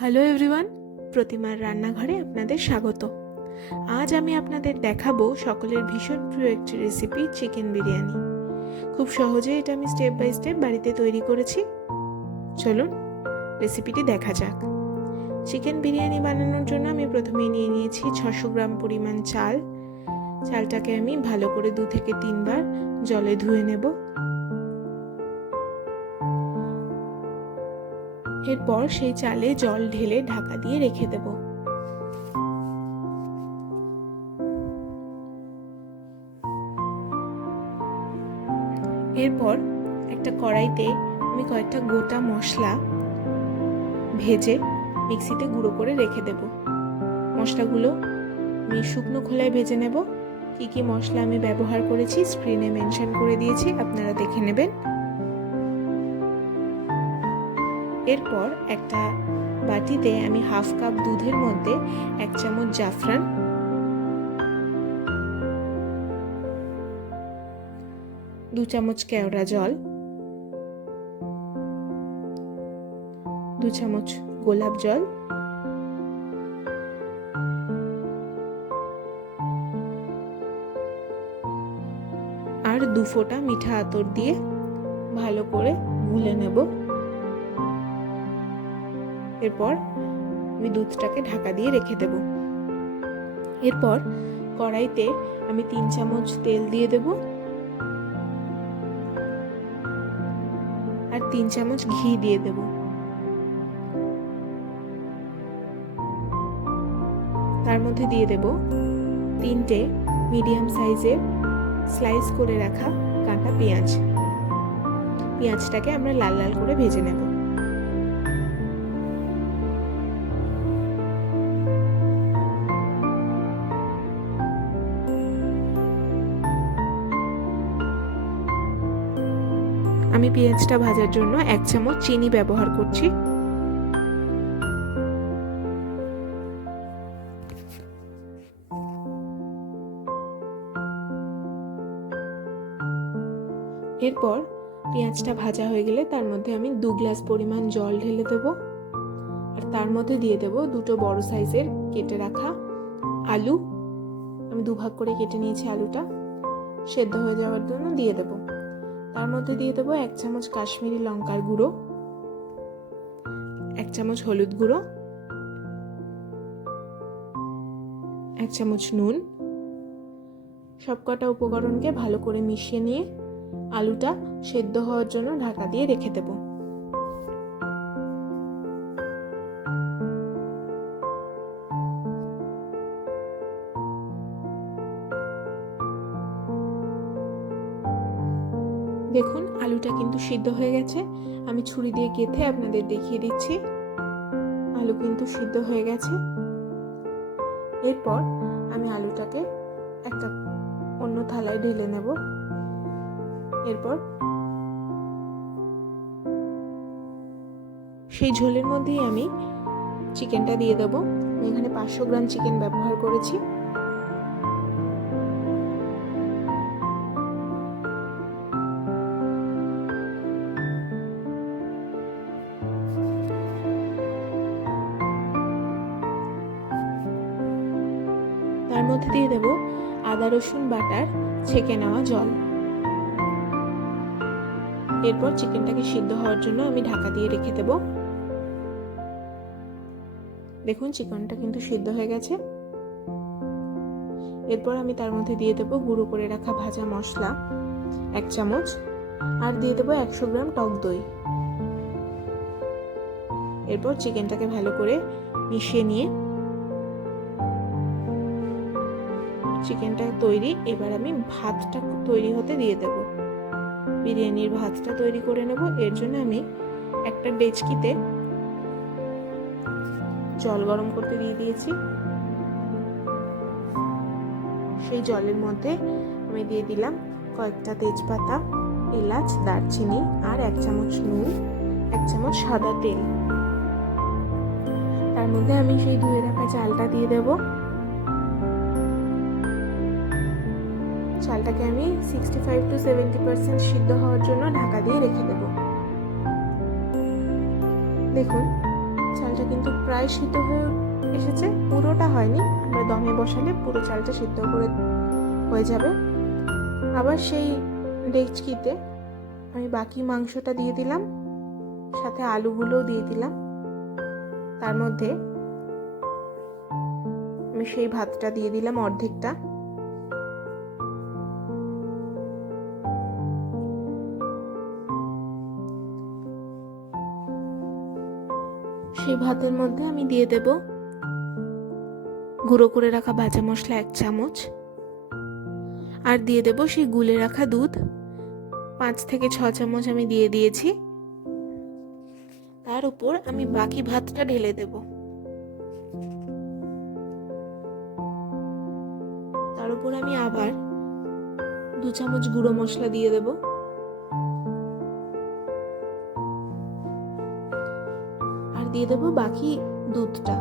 Hello everyone, প্রতিমার রান্নাঘরে আপনাদের স্বাগত। আজ আমি আপনাদের দেখাবো সকলের ভীষণ প্রিয় একটি রেসিপি, চিকেন বিরিয়ানি। খুব সহজে এটা আমি স্টেপ বাই স্টেপ বাড়িতে তৈরি করেছি। চলুন রেসিপিটি দেখা যাক। চিকেন বিরিয়ানি বানানোর জন্য আমি প্রথমে নিয়ে নিয়েছি 600 গ্রাম পরিমাণ চাল। চালটাকে আমি ভালো করে 2 থেকে 3 বার জলে ধুয়ে নেব। এরপর সেই চালে জল ঢেলে ঢাকা দিয়ে রেখে দেব। এরপর একটা কড়াইতে আমি কয়েকটা গোটা মশলা ভেজে মিক্সিতে গুঁড়ো করে রেখে দেব। মশলাগুলো আমি শুকনো খোলায় ভেজে নেব। কি কি মশলা আমি ব্যবহার করেছি স্ক্রিনে মেনশন করে দিয়েছি, আপনারা দেখে নেবেন। এরপর একটা বাটিতে আমি হাফ কাপ দুধের মধ্যে 1 চামচ জাফরান, 2 চামচ কেওড়া জল, 2 চামচ গোলাপ জল, আর 2 ফোঁটা মিঠা আতর দিয়ে ভালো করে গুলে নেব। এরপর আমি দুধটাকে ঢাকা দিয়ে রেখে দেব। এরপর কড়াইতে আমি 3 চামচ তেল দিয়ে দেব আর 3 চামচ ঘি দিয়ে দেব। তার মধ্যে দিয়ে দেব 3টে মিডিয়াম সাইজের স্লাইস করে রাখা কাটা পেঁয়াজ। পেঁয়াজটাকে আমরা লাল লাল করে ভেজে নেব। আমি পেঁয়াজটা ভাজার জন্য 1 চামচ চিনি ব্যবহার করছি। এরপর পেঁয়াজটা ভাজা হয়ে গেলে তার মধ্যে আমি 2 গ্লাস পরিমাণ জল ঢেলে দেব আর তার মধ্যে দিয়ে দেব 2টো বড় সাইজের কেটে রাখা আলু। আমি 2 ভাগ করে কেটে নিয়েছি। আলুটা সেদ্ধ হয়ে যাওয়ার জন্য দিয়ে দেব। তার মধ্যে দিয়ে দেব 1 চামচ কাশ্মীরি লঙ্কার গুঁড়ো, 1 চামচ হলুদ গুঁড়ো, 1 চামচ নুন। সবকটা উপকরণকে ভালো করে মিশিয়ে নিয়ে আলুটা সেদ্ধ হওয়ার জন্য ঢাকা দিয়ে রেখে দেব। দেখুন আলুটা কিন্তু সিদ্ধ হয়ে গেছে। আমি ছুরি দিয়ে কেটে আপনাদের দেখিয়ে দিচ্ছি। আলু কিন্তু সিদ্ধ হয়ে গেছে। এরপর আমি আলুটাকে একটা অন্য থালায় ঢেলে নেব। এরপর সেই ঝোলের মধ্যেই আমি চিকেনটা দিয়ে দেব। এখানে 500 গ্রাম চিকেন ব্যবহার করেছি। তার মধ্যে দিয়ে দেব আদা রসুন বাটার ছেঁকে নেওয়া জল। এরপর চিকেনটাকে সিদ্ধ হওয়ার জন্য আমি ঢাকা দিয়ে রেখে দেব। দেখুন চিকেনটা কিন্তু সিদ্ধ হয়ে গেছে। এরপর আমি তার মধ্যে দিয়ে দেব গুঁড়ো করে রাখা ভাজা মশলা 1 চামচ আর দিয়ে দেব 100 গ্রাম টক দই। এরপর চিকেনটাকে ভালো করে মিশিয়ে নিয়ে চিকেনটা তৈরি। এবার আমি ভাতটা তৈরি হতে দিয়ে দেব। বিরিয়ানির ভাতটা তৈরি করে নেব। এর জন্য আমি একটা ডেচকিতে জল গরম করতে দিয়ে দিয়েছি। সেই জলের মধ্যে আমি দিয়ে দিলাম কয়েকটা তেজপাতা, এলাচ, দারচিনি আর 1 চামচ নুন, 1 চামচ সাদা তেল। তার মধ্যে আমি সেই ধুয়ে রাখা চালটা দিয়ে দেব। চালটাকে আমি 65 to 70% সিদ্ধ হওয়ার জন্য ঢাকা দিয়ে রেখে দেব। দেখুন চালটা কিন্তু প্রায় সিদ্ধ হয়ে এসেছে, পুরোটা হয়নি, আমরা দমে বসালে পুরো চালটা সিদ্ধ করে হয়ে যাবে। আবার সেই ডেকচিতে আমি বাকি মাংসটা দিয়ে দিলাম, সাথে আলুগুলোও দিয়ে দিলাম। তার মধ্যে আমি সেই ভাতটা দিয়ে দিলাম অর্ধেকটা। সেই ভাতের মধ্যে আমি দিয়ে দেব গুঁড়ো করে রাখা ভাজা মশলা 1 চামচ, আর দিয়ে দেব সেই গুলে রাখা দুধ 5 থেকে 6 চামচ আমি দিয়ে দিয়েছি। তার উপর আমি বাকি ভাতটা ঢেলে দেব। তার উপর আমি আবার 2 চামচ গুঁড়ো মশলা দিয়ে দেব, আর দিয়ে দেব বাকি দুধটা।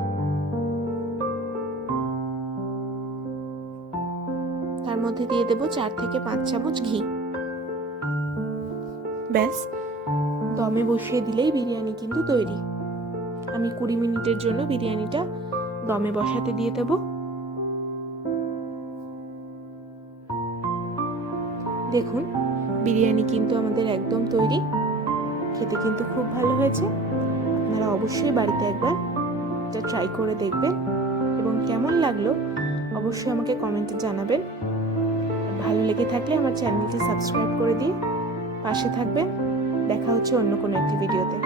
তার মধ্যে দিয়ে দেব 4 থেকে 5 চামচ ঘি। ব্যাস, দমে বসিয়ে দিলেই বিরিয়ানি কিন্তু তৈরি। আমি 20 মিনিটের জন্য বিরিয়ানিটা দমে বসাতে দিয়ে দেব। দেখুন, বিরিয়ানি কিন্তু আমাদের একদম তৈরি। খেতে কিন্তু খুব ভালো হয়েছে। আপনারা অবশ্যই বাড়িতে একবার এটা ট্রাই করে দেখবেন এবং কেমন লাগলো অবশ্যই আমাকে কমেন্টে জানাবেন। ভালো লেগে থাকলে আমার চ্যানেলটি সাবস্ক্রাইব করে দিয়ে পাশে থাকবেন। দেখা হচ্ছে অন্য কোনো একটি ভিডিওতে।